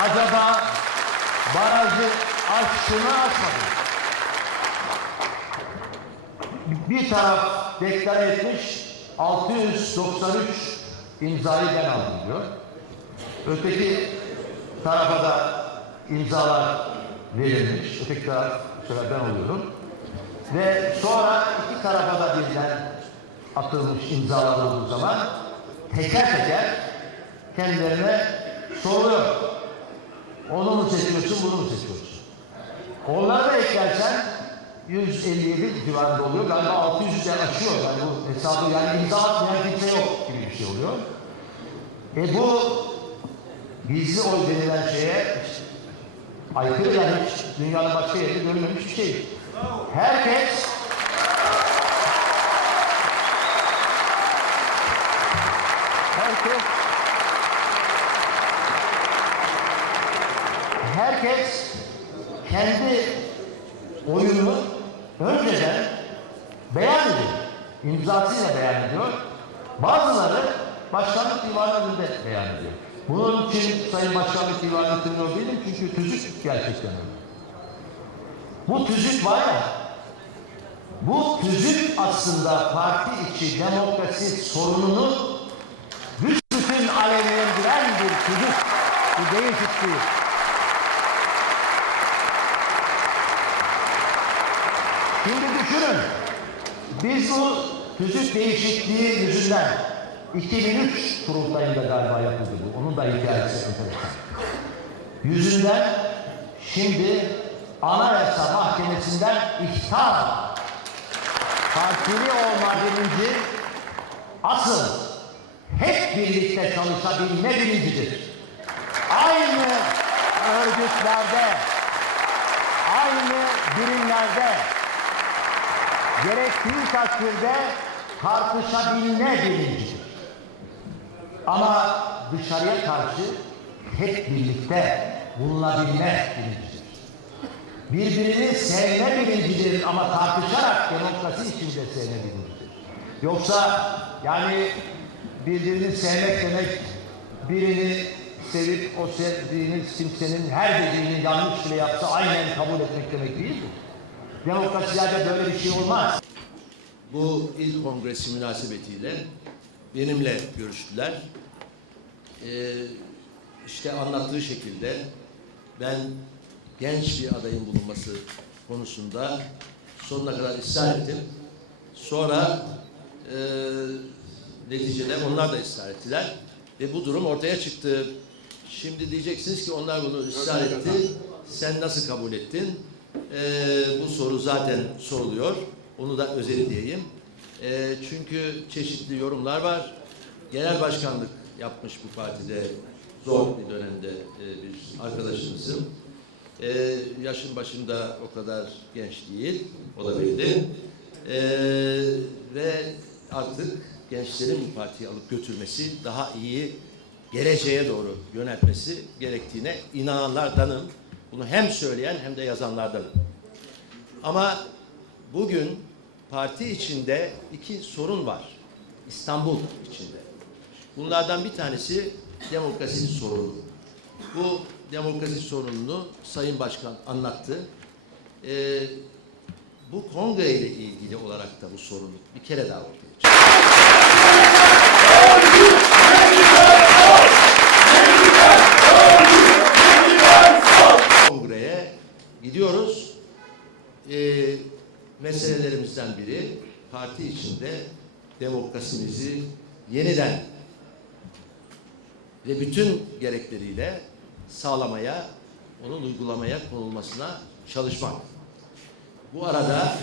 acaba barajı açtı mı açmadı? Bir taraf deklar etmiş 693 imzayı ben aldım diyor. Öteki tarafa da imzalar verilmiş. Öteki taraf sefer ben oluyorum. Ve sonra iki tarafa da birden atılmış imzalar olduğu zaman teker teker kendilerine soruluyor. Onu mu seçiyorsun, bunu mu seçiyorsun? Onları da eklersen 157 civarında oluyor. Galiba 600'e aşıyor. Yani bu hesabı yani imza atmayan kimse yok gibi bir şey oluyor. E bu gizli oy denilen şeye aykırı yani hiç dünyanın başka yerinde görülmemiş bir şey. Herkes herkes kendi oyunu önceden beyan ediyor. İmzasıyla beyan ediyor. Bazıları başkanlık divanı önünde beyan ediyor. Bunun için Sayın Başkanlık Divanı'nı kınıyor değilim çünkü tüzük gerçekten öyle. Bu tüzük var ya, bu tüzük aslında parti içi demokrasi sorununu büsbütün alevlendiren bir tüzük. Bu değil. Şimdi düşünün. Biz bu tüzük değişikliği yüzünden 2003 kurultayında galiba yapıldı bu. Onun da hikayesi enteresan. Yüzünden şimdi Anayasa Mahkemesi'nden ihtar partili olma bilinci asıl hep birlikte çalışabilme bilincidir. Aynı örgütlerde, aynı birimlerde gerektiği takdirde tartışabilme bilincidir. Ama dışarıya karşı hep birlikte bulunabilme bilincidir. Birbirini sevme bilincidir ama tartışarak demokrasi içinde sevme bilincidir. Yoksa yani birbirini sevmek demek birini sevip o sevdiğiniz kimsenin her dediğini yanlış bile yapsa aynen kabul etmek demek değildir. Demokrasilerde böyle bir şey olmaz. Bu il kongresi münasebetiyle benimle görüştüler. Ee, işte anlattığı şekilde ben genç bir adayın bulunması konusunda sonuna kadar ısrar ettim. Sonra e, neticede onlar da ısrar ettiler ve bu durum ortaya çıktı. Şimdi diyeceksiniz ki onlar bunu ısrar etti. Sen nasıl kabul ettin? Ee, bu soru zaten soruluyor. Onu da özetleyeyim. Ee, çünkü çeşitli yorumlar var. Genel başkanlık yapmış bu partide zor bir dönemde e, bir arkadaşımızım. Ee, yaşın başında o kadar genç değil. O da belli. Ee, ve artık gençlerin bu partiyi alıp götürmesi daha iyi geleceğe doğru yöneltmesi gerektiğine inananlardanım. Bunu hem söyleyen hem de yazanlardanım. Ama bugün parti içinde iki sorun var. İstanbul içinde. Bunlardan bir tanesi demokrasi sorunu. Bu demokrasi sorununu Sayın Başkan anlattı. Ee, bu kongre ile ilgili olarak da bu sorun bir kere daha ortaya çıktı. Gidiyoruz. Ee, meselelerimizden biri parti içinde demokrasimizi yeniden ve bütün gerekleriyle sağlamaya, onun uygulamaya konulmasına çalışmak. Bu arada